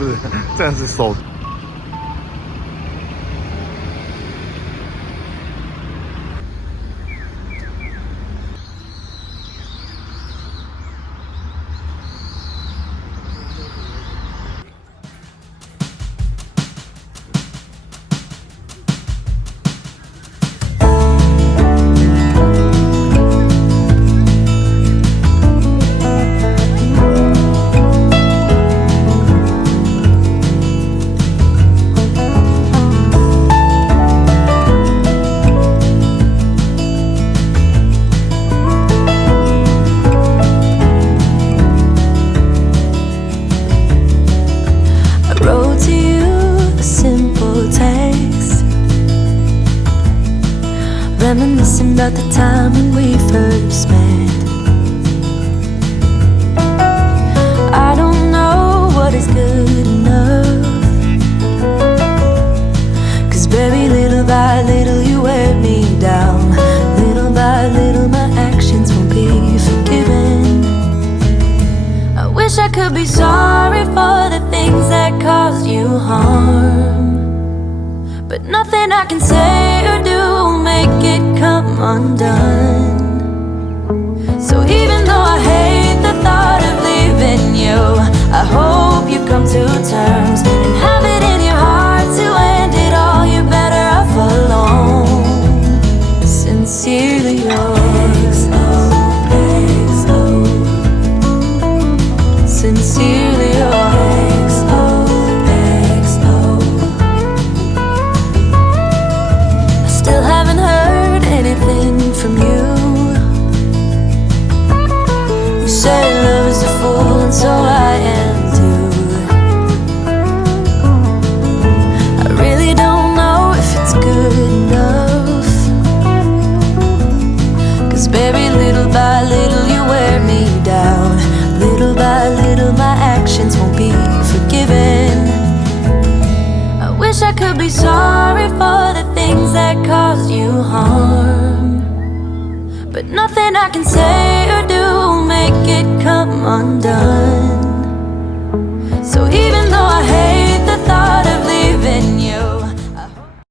不是，这样是手。Reminiscing about the time when we first met. I don't know what is good enough, 'cause baby, little by little you wear me down. Little by little my actions won't be forgiven. I wish I could be sorry for the things that caused you harm, but nothing I can say or do will make it come undone. So even though I hate the thought of leaving you, I hope you come to terms and have it in your heart to end it all. You're better off alone. Sincerely yours, sincerely yours. I still haven't heard anything from you. You say love is a fool, and so I am too. I could be sorry for the things that caused you harm, but nothing I can say or do will make it come undone. So even though I hate the thought of leaving you, I hope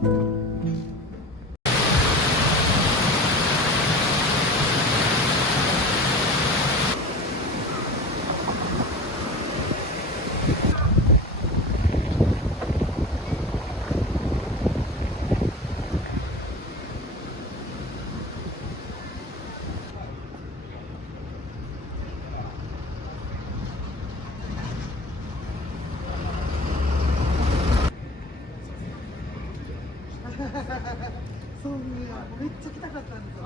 そうめっちゃ来たかったんですよ。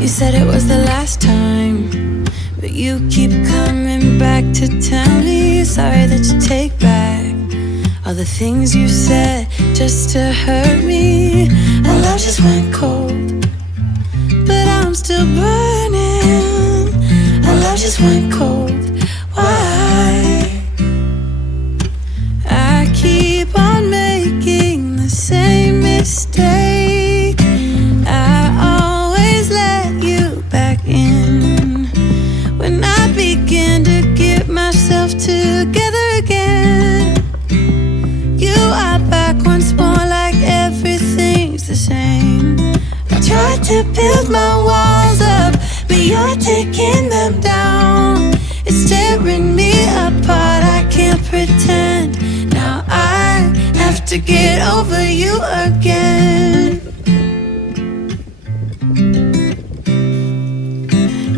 You said it was the last time, but you keep coming back to tell me sorry that you take back all the things you said just to hurt me. Our love just went cold, but I'm still burning. Our love just went cold. Why? I keep on making the same mistake. I always let you back in when I begin to get myself together again. You are back once more, like everything's the same. I tried to build my walls up, but you're taking them down. It's tearing me apart, I can't pretend. Now I have to get over you again.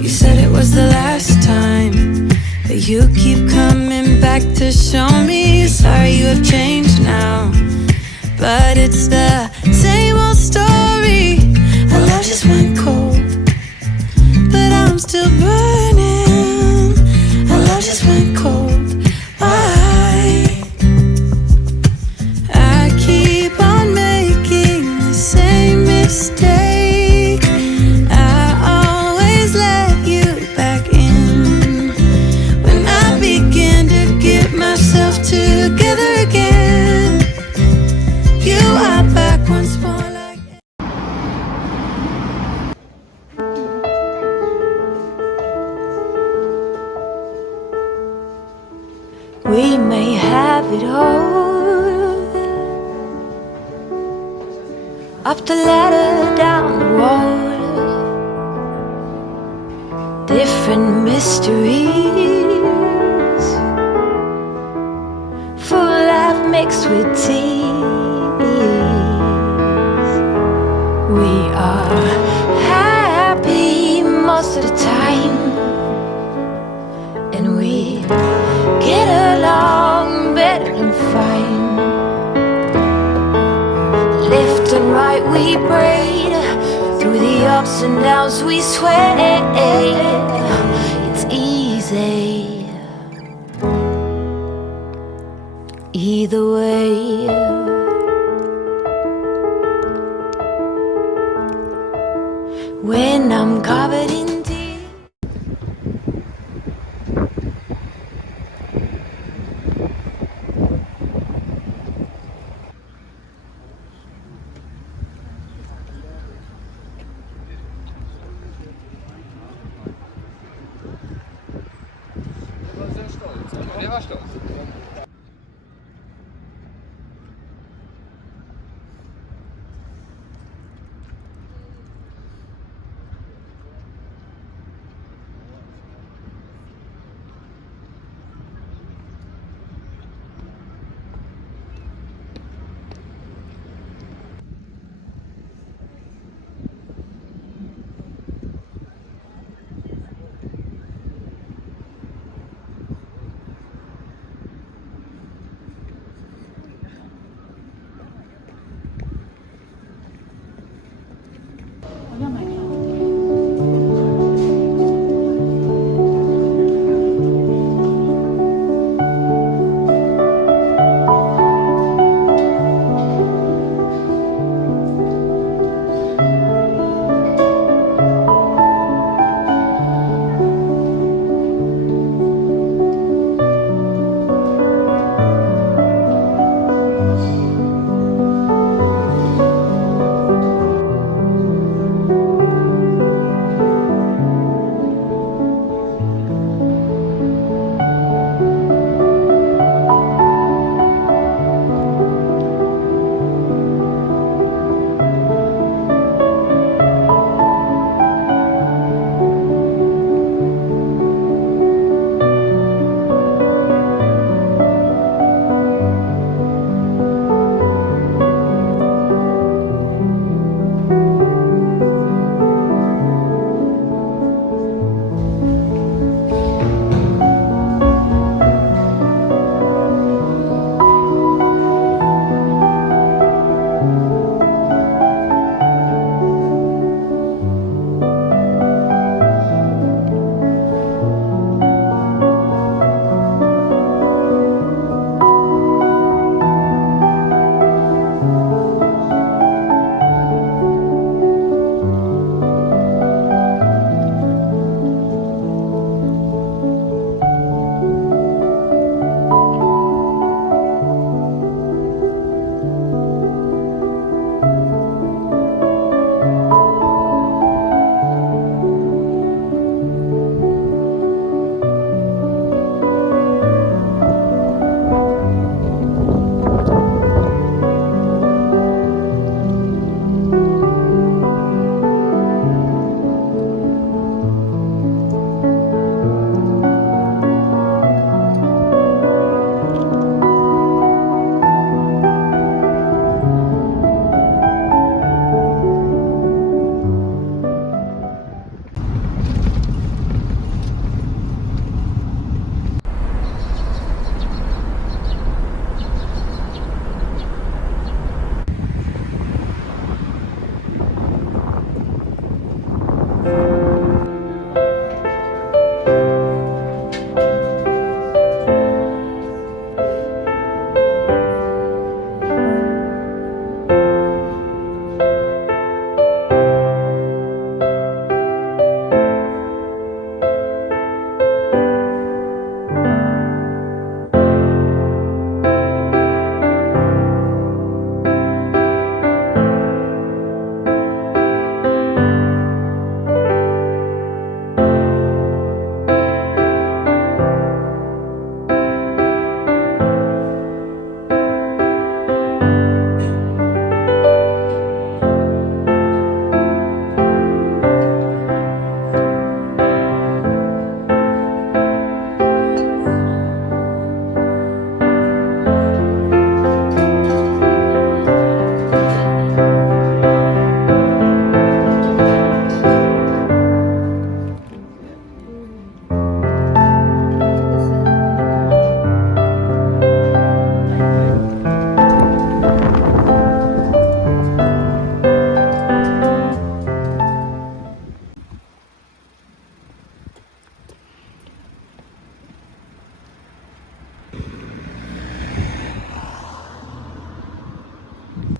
You said it was the last time, but you keep coming back to show me sorry you have changed now. But it's the same old story. Our love just went cold, but I'm still burning. Our love just went cold. Why? I keep on making the same mistake. I always let you back in when I begin to get myself together again. You are back once more, like we may have it all, up the ladder, down the road, different mysteries, full life mixed with tears. We are happy most of the time, and we get along better than fine. Left and right we braid, through the ups and downs we sway. It's easy either way. When I'm covered in tears. Der war stolz.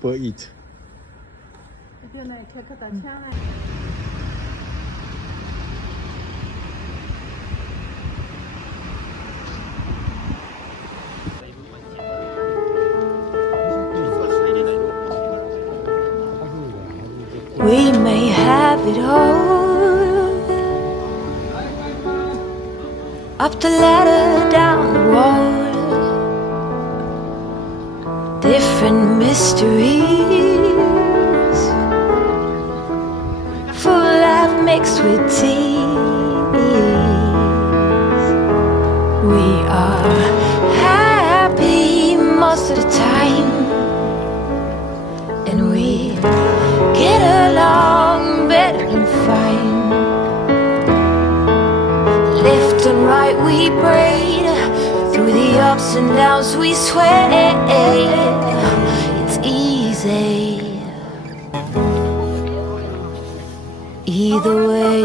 Uber Eat. We may have it all, up the ladder, down the wall, different mysteries, full life mixed with tears. We are happy most of the time, and we get along better than fine. Left and right we braid, through the ups and downs we sway. It's easy either way.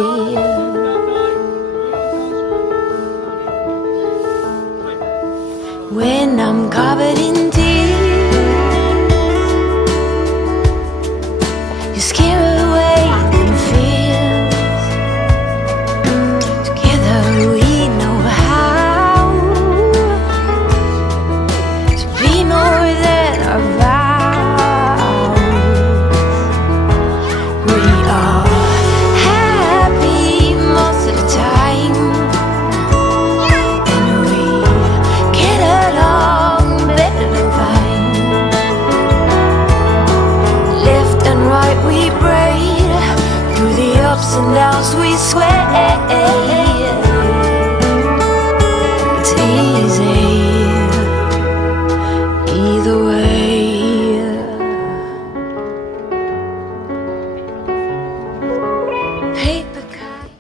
When I'm covered in tears, you scare away them fears. Together we know how to be more than our vows. We are happy most of the time, and we get along better than fine. Left and right we braid, through the ups and downs we sway. It's easy either way. Paper kite.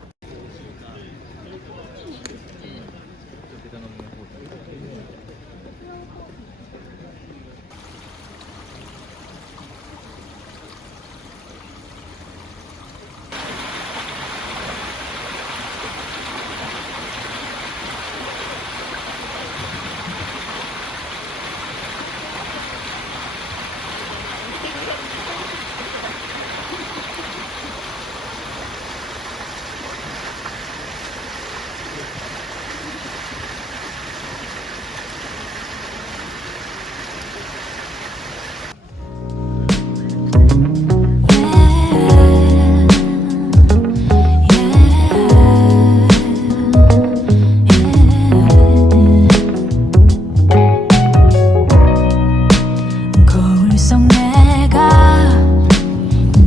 거울 속 내가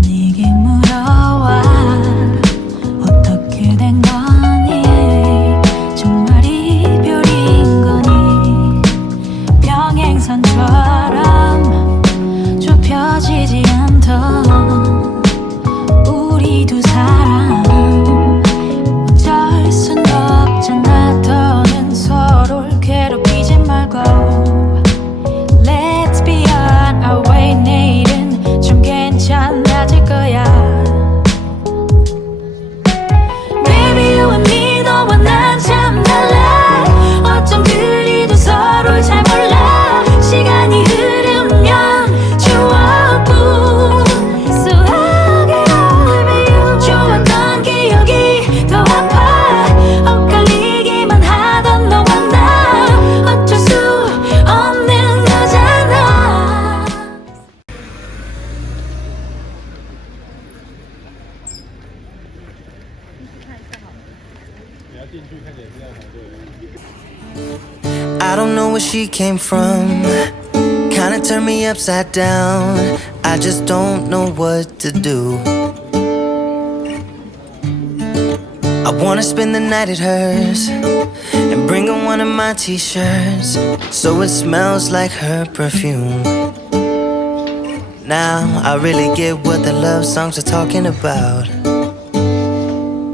네게 물어와 어떻게 된 거니? 정말 이별인 거니? 평행선처럼 좁혀지지 않던 우리 두 사람, 어쩔 순 없잖아. 더는 서로를 괴롭히지 말고 Let's be on our way. 내일은 좀 괜찮아질 거야. Baby you and me, 너와 난 참 달라. 어쩜 그리도 서로를 잘 몰라. 시간이 흐르면 추억뿐 수하게 얼매요. 좋았던 기억이 더 아파. 엇갈리기만 하던 너와 나 어쩔 수 없는 거잖아. I don't know where she came from. Kinda turned me upside down. I just don't know what to do. I wanna spend the night at hers and bring her one of my t-shirts so it smells like her perfume. Now I really get what the love songs are talking about,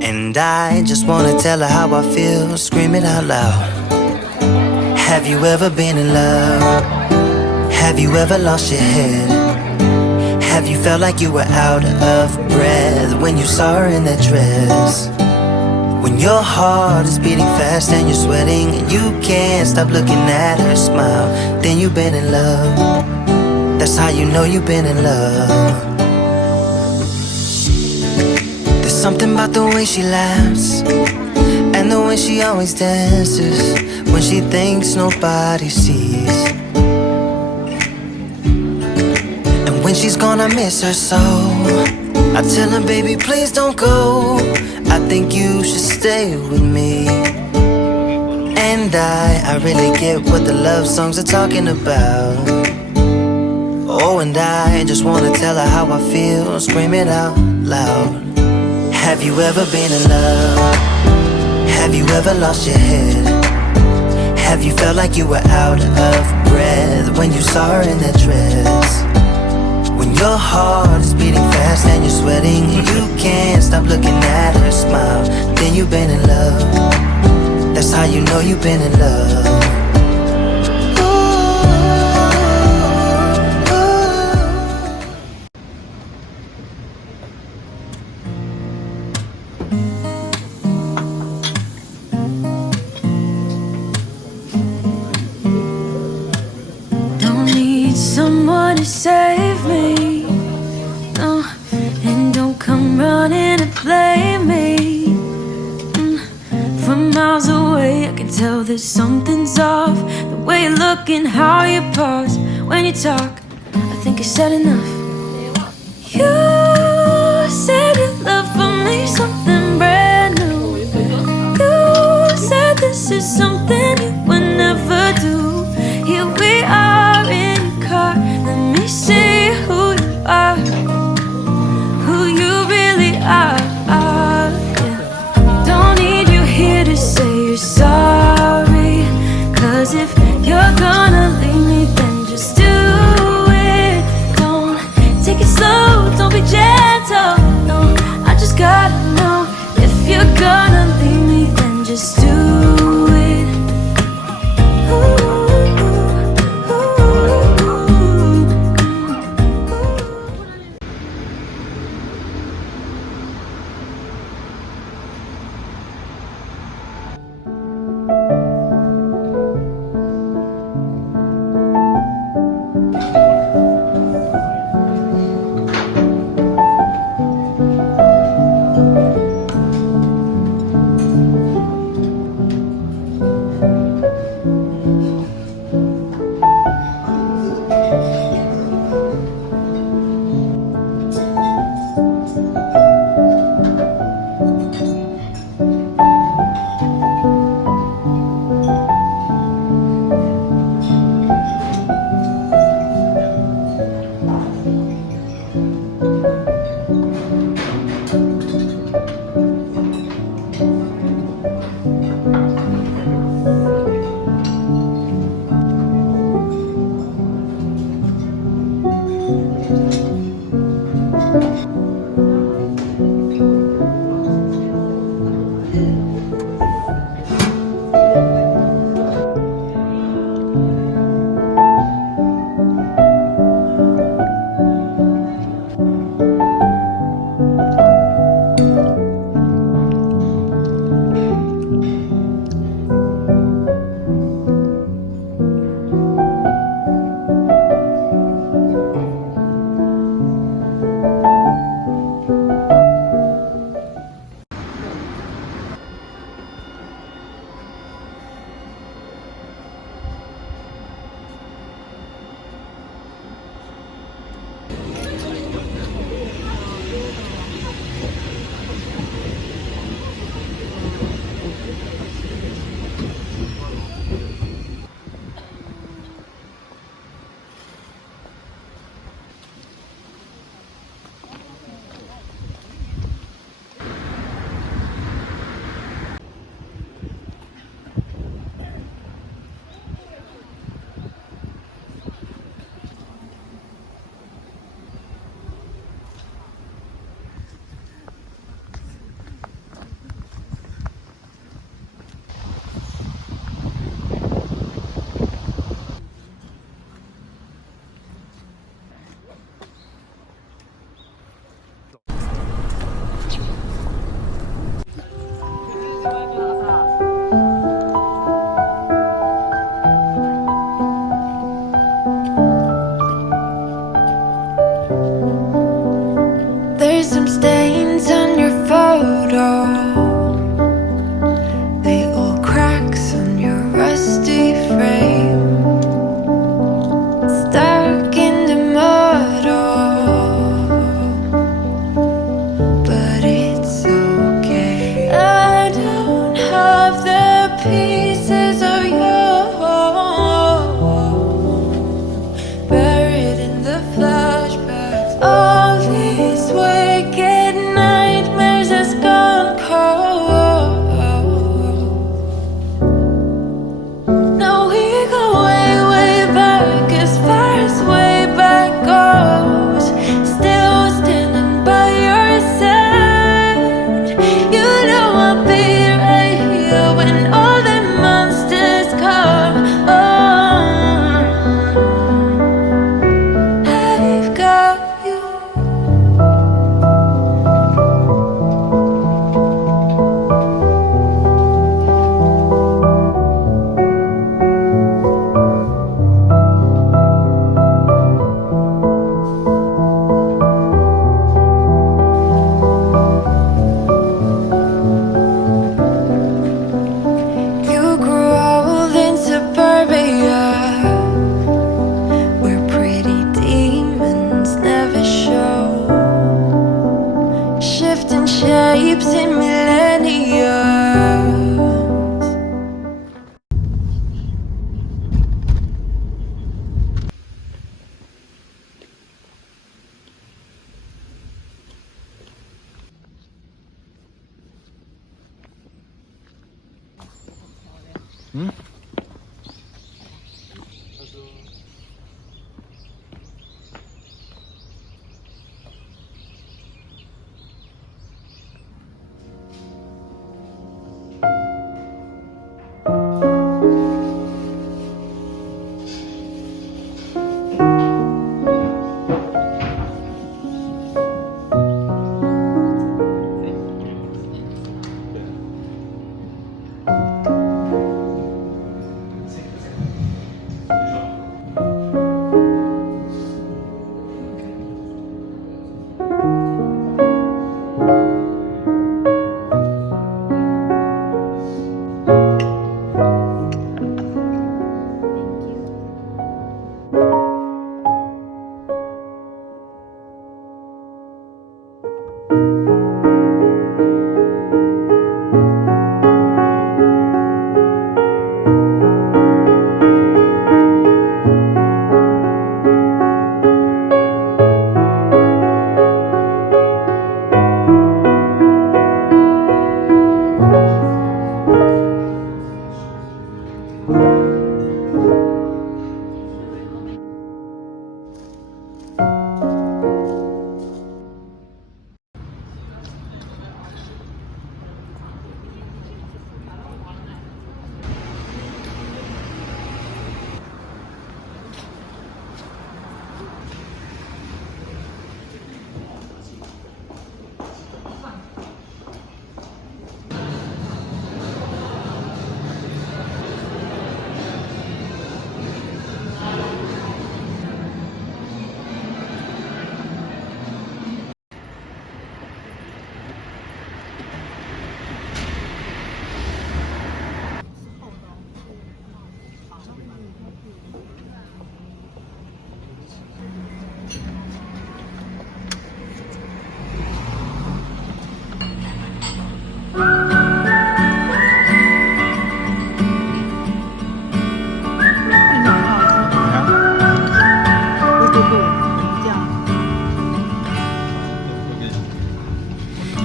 and I just wanna tell her how I feel, scream it out loud. Have you ever been in love? Have you ever lost your head? Have you felt like you were out of breath when you saw her in that dress? When your heart is beating fast and you're sweating and you can't stop looking at her smile, then you've been in love. That That's how you know you've been in love. There's something about the way she laughs and the way she always dances when she thinks nobody sees. And when she's gone, I miss her so. I tell her, baby, please don't go. I think you should stay with me. And I really get what the love songs are talking about. Oh, and I just wanna tell her how I feel, scream it out loud. Have you ever been in love? Have you ever lost your head? Have you felt like you were out of breath when you saw her in that dress? When your heart is beating fast and you're sweating and you can't stop looking at her smile, then you've been in love. That's how you know you've been in love. Don't need someone to save me, no, and don't come running to blame me. From miles away I can tell that something's off. The way you look and how you pause when you talk, I think I said enough. You said your love for me something brand new. You said this is something you would never do. Here we are in your car, let me see who you are, who you really are, yeah. Don't need you here to say you're sorry, 'cause if you're gonna leave me, then just do it. Don't take it slow, don't be gentle, no, I just gotta know. If you're gonna leave me, then just do it. Ooh.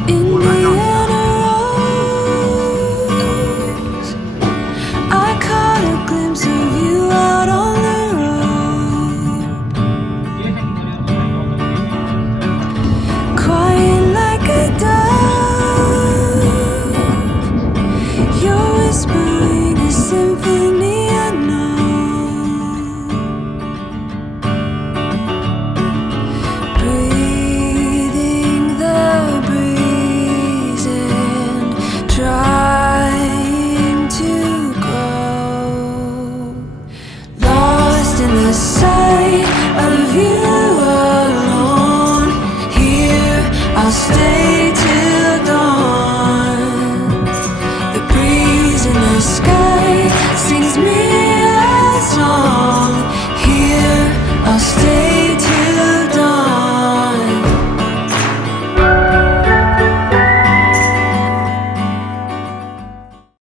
Indiana Rose, I caught a glimpse of you out on the road, quiet like a dove. You're whispering a symphony unknown, breathing the breeze and trying to grow, lost in the sun.